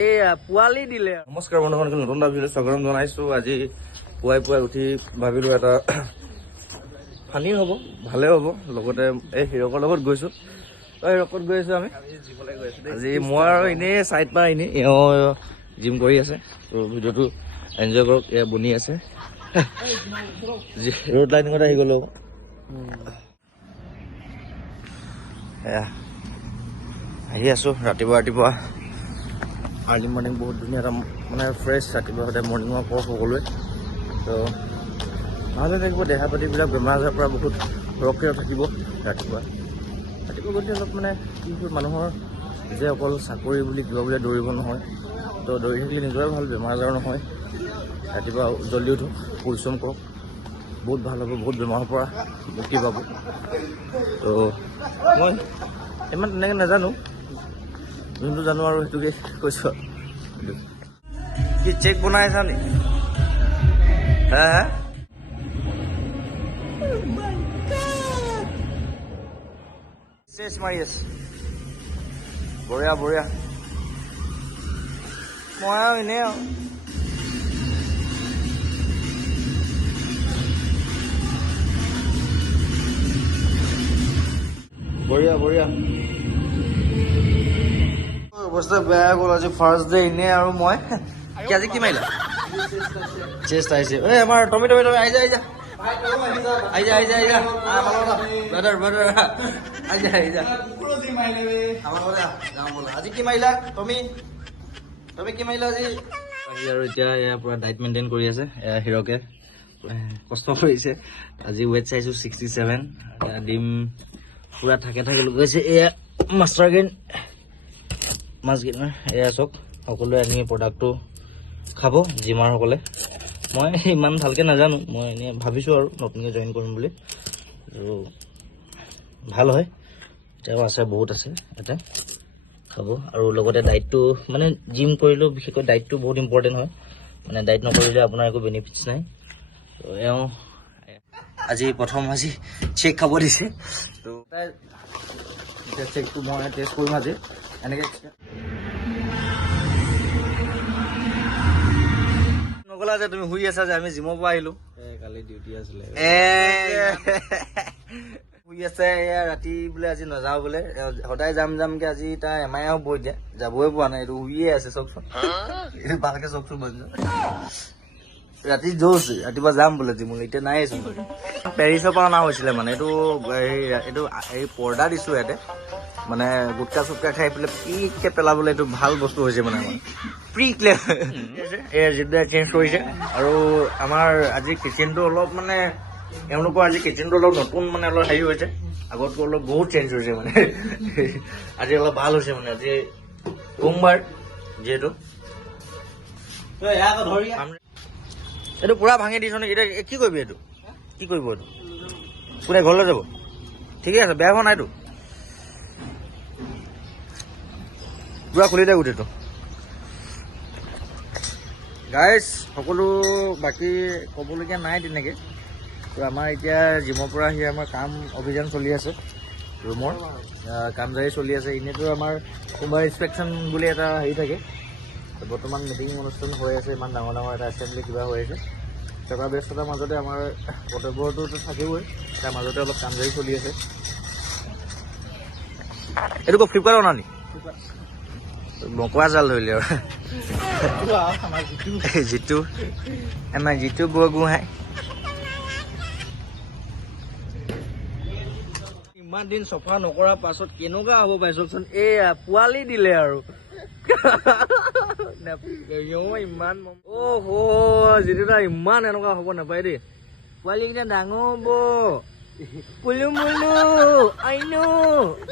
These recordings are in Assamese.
পোৱালি দিলে। নমস্কাৰ বন্ধুসকল, নতুন এটা ভিডিঅ'ত স্বাগতম জনাইছোঁ। আজি পুৱাই উঠি ভাবিলোঁ এটা ফানি হ'ব, ভালে হ'ব। লগতে এই হিৰকৰ লগত গৈছোঁ, হিৰকত গৈ আছোঁ আমি। আজি মই আৰু এনেই চাইড পৰা এনেই এওঁ জিম কৰি আছে, ত' ভিডিঅ'টো এনজয় কৰক। এয়া বনি আছে, ৰোড লাইনিঙত আহি গ'লো। এয়া আহি আছোঁ ৰাতিপুৱা আৰ্লি মৰ্ণিং। বহুত ধুনীয়া এটা মানে ফ্ৰেছ ৰাতিপুৱা সদায় মৰ্ণিং ৱাক কৰোঁ সকলোৱে। তো ভালে থাকিব, দেহা পাতিবিলাক বেমাৰ আজাৰৰ পৰা বহুত সুৰক্ষিত থাকিব। ৰাতিপুৱা গধূলি অলপ মানে কি হয়, মানুহৰ যে অকল চাকৰি বুলি কিবা বুলি দৌৰিব নহয়, তো দৌৰি থাকিলে নিজৰে ভাল, বেমাৰ আজাৰ নহয়। ৰাতিপুৱা জল্দি উঠক, পৰিশ্ৰম কৰক, বহুত ভাল হ'ব, বহুত বেমাৰৰ পৰা মুক্তি পাব। তো মই ইমান তেনেকৈ নাজানো, যোনটো জানো আৰু সেইটোকে কৈছোঁ। কি চেক বনাই আছা নি? হা হা চেচ মাৰি আছে, বঢ়িয়া বঢ়িয়া। মই আৰু এনেই আৰু বঢ়িয়া। অৱস্থা বেয়া গ'ল আজি ফাৰ্ষ্ট ডে এনেই। আৰু মই কি আজি কি মাৰিলা? চেষ্ট আহিছে। এই আমাৰ টমি আহি যা ব্ৰাদাৰ আহি যা আজি কি মাৰিলা তুমি কি মাৰিলা আজি? আৰু এতিয়া এয়া পুৰা ডাইট মেইনটেইন কৰি আছে। এয়া হিৰকে কষ্ট কৰিছে। আজি ৱেট চাইছোঁ 67। ডিম পুৰা থাকে গৈছে। এয়া মাষ্টাৰ গেইন মাছ গেইনাৰ। এয়া চাওক, সকলোৱে আনি প্ৰডাক্টটো খাব জিমাৰসকলে। মই ইমান ভালকৈ নাজানো, মই এনেই ভাবিছোঁ আৰু নতুনকৈ জইন কৰিম বুলি। আৰু ভাল হয়, এতিয়াও আছে, বহুত আছে ইয়াতে খাব। আৰু লগতে ডাইটটো মানে জিম কৰিলেও বিশেষকৈ ডাইটটো বহুত ইম্পৰ্টেণ্ট হয়। মানে ডাইট নকৰিলে আপোনাৰ একো বেনিফিটছ নাই। তো এওঁ আজি চেক খাব দিছে। তো এতিয়া চেকটো মই টেষ্ট কৰিম আজি। এনেকৈ নগলা যে তুমি শুই আছা যে? আমি জিমৰ পৰা আহিলোঁ, কালি ডিউটি আছিলে। শুই আছে এয়া, ৰাতি বোলে আজি নাযাওঁ বোলে, সদায় যামকৈ আজি তাৰ এমাই হ'ব। এতিয়া যাবই পোৱা নাই, এইটো শুইয়ে আছে। চাওকচোন ভালকৈ চাওকচোন, ৰাতি জোচ, ৰাতিপুৱা যাম বোলে জিমলৈ। এতিয়া নাই আছোঁ। পেৰিছৰ পৰা অনা হৈছিলে, মানে এইটো পৰ্দা দিছোঁ ইয়াতে। মানে গুটকা চুটকা খাই পেলাই পিককৈ পেলাবলৈ এইটো ভাল বস্তু হৈছে। মানে আমাৰ প্ৰি ক্লিয়াৰ যিটো চেঞ্জ কৰিছে। আৰু আমাৰ আজি কিচেনটো অলপ মানে এওঁলোকৰ আজি কিচেনটো অলপ নতুন, মানে অলপ হেৰি হৈছে, আগতকৈ অলপ বহুত চেঞ্জ হৈছে। মানে আজি অলপ ভাল হৈছে। মানে আজি সোমবাৰ যিহেতু এইটো পুৰা ভাঙি দিছ নেকি? এতিয়া কি কৰিবি? এইটো কি কৰিব? এইটো কোনে ঘৰলৈ যাব? ঠিকে আছে, বেয়া হোৱা নাইতো, পুৰা খুলি দে গোটেইটো। গাইজ সকলো বাকী ক'বলগীয়া নাই তেনেকৈ। তো আমাৰ এতিয়া জিমৰ পৰা আহি আমাৰ কাম অভিযান চলি আছে, ৰুমৰ কামজাৰী চলি আছে। এনেইতো আমাৰ সোমবাৰ ইনস্পেকশ্যন বুলি এটা হেৰি থাকে। বৰ্তমান মিটিং অনুষ্ঠান হৈ আছে, ইমান ডাঙৰ এটা এছেম্বলি কিবা হৈ আছে। থকা ব্যস্ততাৰ মাজতে আমাৰ কৰ্তব্যটোতো থাকিবই, তাৰ মাজতে অলপ কামজাৰী চলি আছে। এইটো ক'ত ফ্লিপকাৰ্টত অনা নি? বকোৱা জাল ধৰিলে আৰু জিতু আমাৰ জিতু বৰগোহাঁই। ইমান দিন চফা নকৰাৰ পাছত কেনেকুৱা হ'ব পাইছোচোন। এয়া পোৱালি দিলে আৰু ইমান যিটো ইমান এনেকুৱা হ'ব নাপায় দেই। পোৱালিকেইটা ডাঙৰ হ'ব। পুলু মুলু আইনো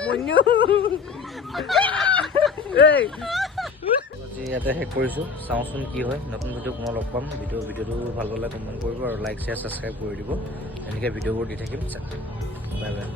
মনু। আজি ইয়াতে শেষ কৰিছোঁ, চাওঁচোন কি হয়। নতুন ভিডিঅ' পুনৰ লগ পাম। ভিডিঅ'টো ভাল পালে কমেণ্ট কৰিব আৰু লাইক শ্বেয়াৰ ছাবস্ক্ৰাইব কৰি দিব। এনেকৈ ভিডিঅ'বোৰ দি থাকিম। Bye bye.